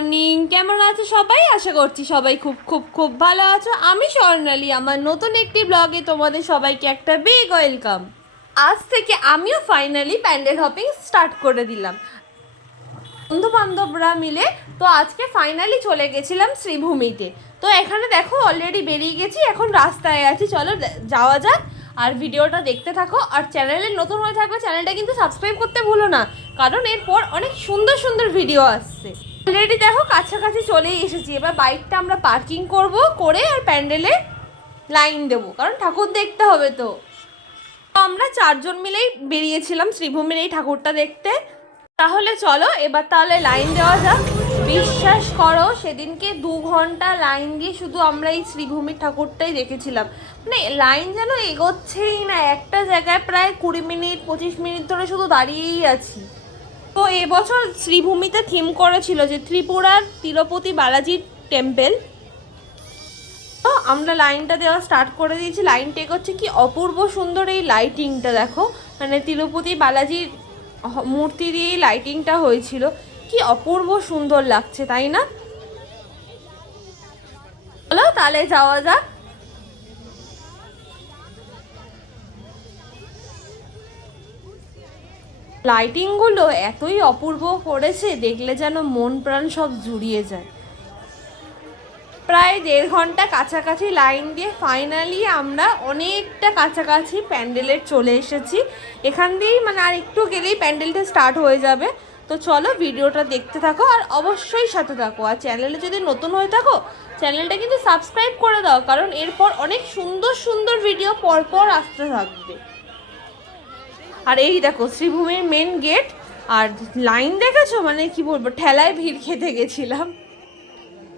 Morning কেমন আছো সবাই? আশা করছি সবাই খুব খুব খুব ভালো আছো। আমি স্বর্ণালী, আমার নতুন একটি ব্লগে তোমাদের সবাইকে একটা বিগ ওয়েলকাম আজ থেকে আমিও ফাইনালি প্যান্ডেল হপিং স্টার্ট করে দিলাম। বন্ধু বান্ধবরা মিলে তো আজকে ফাইনালি চলে গেছিলাম শ্রীভূমিতে। তো এখানে দেখো অলরেডি বেরিয়ে গেছি, এখন রাস্তায় আছি। চলো যাওয়া যাক। আর ভিডিওটা দেখতে থাকো। আর চ্যানেলে নতুন হয়ে থাকলে চ্যানেলটা কিন্তু সাবস্ক্রাইব করতে ভুলো না। কারণ এরপর অনেক সুন্দর সুন্দর ভিডিও আসছে। অলরেডি দেখো কাছাকাছি চলেই এসেছি। এবার বাইকটা আমরা পার্কিং করব, করে আর প্যান্ডেলে লাইন দেবো। কারণ ঠাকুর দেখতে হবে তো। আমরা চারজন মিলেই বেরিয়েছিলাম শ্রীভূমির এই ঠাকুরটা দেখতে। তাহলে চলো, এবার তাহলে লাইন দেওয়া যাক। বিশ্বাস করো, সেদিনকে দু ঘণ্টা লাইন দিয়ে শুধু আমরা এই শ্রীভূমির ঠাকুরটাই দেখেছিলাম। মানে লাইন যেন এগোচ্ছেই না, একটা জায়গায় প্রায় কুড়ি মিনিট, পঁচিশ মিনিট ধরে শুধু দাঁড়িয়েই আছি। তো এবছর শ্রীভূমিতে থিম করেছিল যে ত্রিপুরার তিরুপতি বালাজির টেম্পেল তো আমরা লাইনটা দেওয়া স্টার্ট করে দিয়েছি। লাইনটা এগোচ্ছে কি অপূর্ব সুন্দর এই লাইটিংটা দেখো। মানে তিরুপতি বালাজির মূর্তি দিয়ে লাইটিংটা হয়েছিল। কি অপূর্ব সুন্দর লাগছে, তাই না? তাহলে যাওয়া যাক। লাইটিংগুলো এতই অপূর্ব করেছে দেখলে যেন মন প্রাণ সব জুড়িয়ে যায়। প্রায় দেড় ঘণ্টা কাছাকাছি লাইন দিয়ে ফাইনালি আমরা অনেকটা কাছাকাছি প্যান্ডেলের চলে এসেছি। এখান দিয়েই মানে আর একটু গেলেই প্যান্ডেলটা স্টার্ট হয়ে যাবে। তো চলো ভিডিওটা দেখতে থাকো আর অবশ্যই সাথে থাকো। আর চ্যানেলে যদি নতুন হয়ে থাকো চ্যানেলটা কিন্তু সাবস্ক্রাইব করে দাও, কারণ এরপর অনেক সুন্দর সুন্দর ভিডিও পরপর আসতে থাকবে। আর এই দেখো, শ্রীভূমির মেন গেট আর লাইন দেখেছ? মানে কি বলব, ঠেলায় ভিড় খেতে গেছিলাম।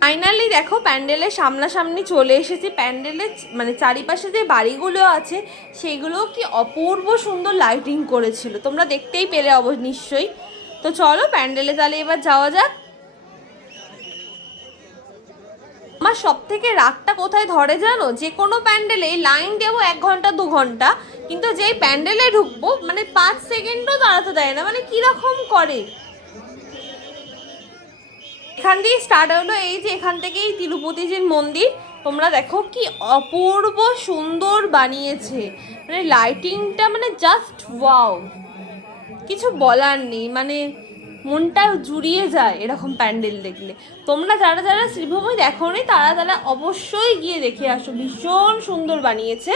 ফাইনালি দেখো প্যান্ডেলের সামনাসামনি চলে এসেছি। প্যান্ডেলের মানে চারিপাশে যে বাড়িগুলো আছে সেগুলো কি অপূর্ব সুন্দর লাইটিং করেছিল। তোমরা দেখতেই পেলে অব নিশ্চয়ই। তো চলো, প্যান্ডেলে তাহলে এবার যাওয়া যাক। আমার সব থেকে রাগটা কোথায় ধরে জানো? যে কোনো প্যান্ডেলে লাইন দেবো এক ঘণ্টা, দু ঘণ্টা, কিন্তু যেই প্যান্ডেলে ঢুকবো মানে পাঁচ সেকেন্ডও দাঁড়াতে দেয় না মানে কীরকম করে? এখান দিয়ে স্টার্ট হলো এই যে এখান থেকেই তিরুপতিজির মন্দির। তোমরা দেখো কি অপূর্ব সুন্দর বানিয়েছে। মানে লাইটিংটা মানে জাস্ট ওয়াও কিছু বলার নেই মানে মনটা জুড়িয়ে যায় এরকম প্যান্ডেল দেখলে। তোমরা যারা যারা শ্রীভূমি দেখো নি তারা তারা অবশ্যই গিয়ে দেখে আসো। ভীষণ সুন্দর বানিয়েছে।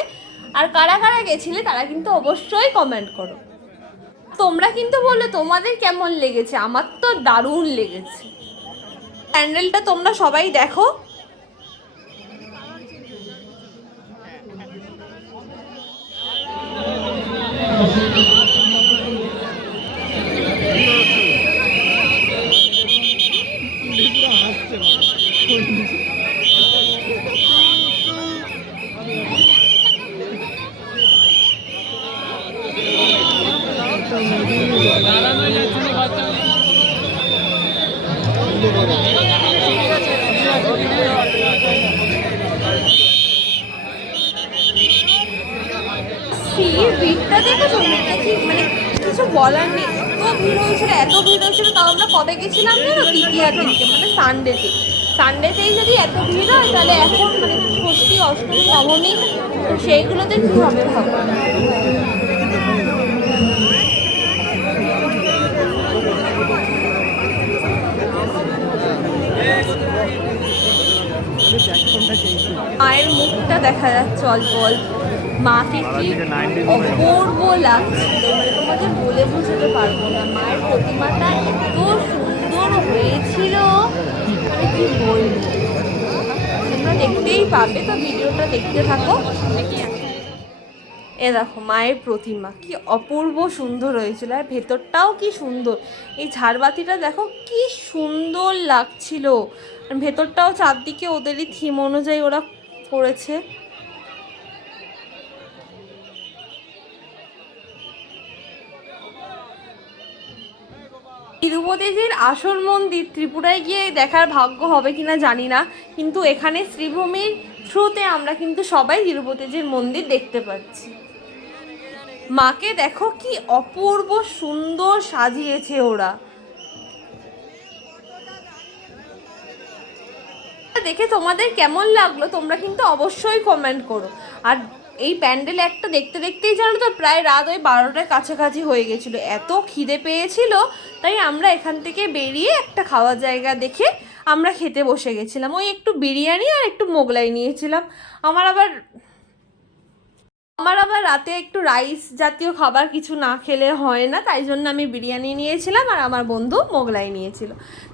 আর কারা কারা গেছিলে, তারা কিন্তু অবশ্যই কমেন্ট করো। তোমরা কিন্তু বললে, তোমাদের কেমন লেগেছে? আমার তো দারুণ লেগেছে। প্যান্ডেলটা তোমরা সবাই দেখো। ভিড় ভিড়টা দেখেছ ভিড়টা কি? মানে কিছু বলার নেই। এত ভিড় হয়েছিল, এত ভিড় হয়েছিল, তাও আমরা কবে গেছিলাম জানো? তৃতীয়ার দিনকে সানডেতে সানডেতেই যদি এত ভিড় হয়, তাহলে এখন মানে ষষ্ঠী অষ্টমী, নবমী সেইগুলোতে কী হবে ভাবো মায়ের মুখটা দেখা যাচ্ছে অল্প অল্প। মাকে কি অপূর্ব লাগছিল মানে তোমাকে বলে বোঝাতে পারব না। মায়ের প্রতিমাটা এত সুন্দর হয়েছিল। মানে কি বলব? তোমরা দেখতেই পাবে তো ভিডিওটা দেখতে থাকো। এ দেখো মায়ের প্রতিমা কি অপূর্ব সুন্দর হয়েছিল। আর ভেতরটাও কি সুন্দর। এই ঝাড়বাতিটা দেখো কি সুন্দর লাগছিল। আর ভেতরটাও চারদিকে ওদেরই থিম অনুযায়ী ওরা করেছে তিরুপতিজির আসল মন্দির ত্রিপুরায় গিয়ে দেখার ভাগ্য হবে কিনা জানি না, কিন্তু এখানে শ্রীভূমির থ্রুতে আমরা কিন্তু সবাই তিরুপতিজির মন্দির দেখতে পাচ্ছি। মাকে দেখো কি অপূর্ব সুন্দর সাজিয়েছে ওরা। দেখে তোমাদের কেমন লাগল, তোমরা কিন্তু অবশ্যই কমেন্ট করো। আর এই প্যান্ডেল একটা দেখতে দেখতেই জানো তো, প্রায় রাত ওই বারোটার কাছাকাছি হয়ে গেছিল। এত খিদে পেয়েছিল, তাই আমরা এখান থেকে বেরিয়ে একটা খাওয়ার জায়গা দেখে আমরা খেতে বসে গেছিলাম। ওই একটু বিরিয়ানি আর একটু মোগলাই নিয়েছিলাম। আমার আবার আমার আবার রাতে একটু রাইস জাতীয় খাবার কিছু না খেলে হয় না, তাই জন্য আমি বিরিয়ানি নিয়েছিলাম আর আমার বন্ধু মোগলাই নিয়েছিল।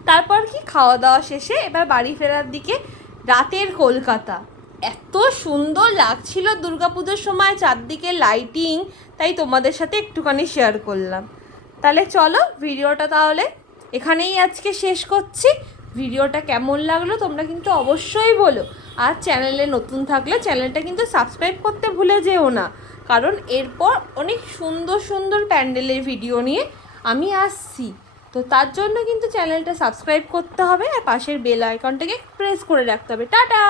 তারপর কি খাওয়া দাওয়া শেষে এবার বাড়ি ফেরার দিকে রাতের কলকাতা। এত সুন্দর লাগছিল দুর্গাপুজোর সময়, চারদিকে লাইটিং তাই তোমাদের সাথে একটুখানি শেয়ার করলাম। তাহলে চলো ভিডিওটা তাহলে এখানেই আজকে শেষ করছি। ভিডিওটা কেমন লাগল তোমরা কিন্তু অবশ্যই বলো। আর চ্যানেলে নতুন থাকলে চ্যানেলটা কিন্তু সাবস্ক্রাইব করতে ভুলে যেও না। কারণ এরপর অনেক সুন্দর সুন্দর প্যান্ডেলের ভিডিও নিয়ে আমি আসছি। তো তার জন্য কিন্তু চ্যানেলটা সাবস্ক্রাইব করতে হবে আর পাশের বেল আইকনটাকে প্রেস করে রাখতে হবে। টাটা!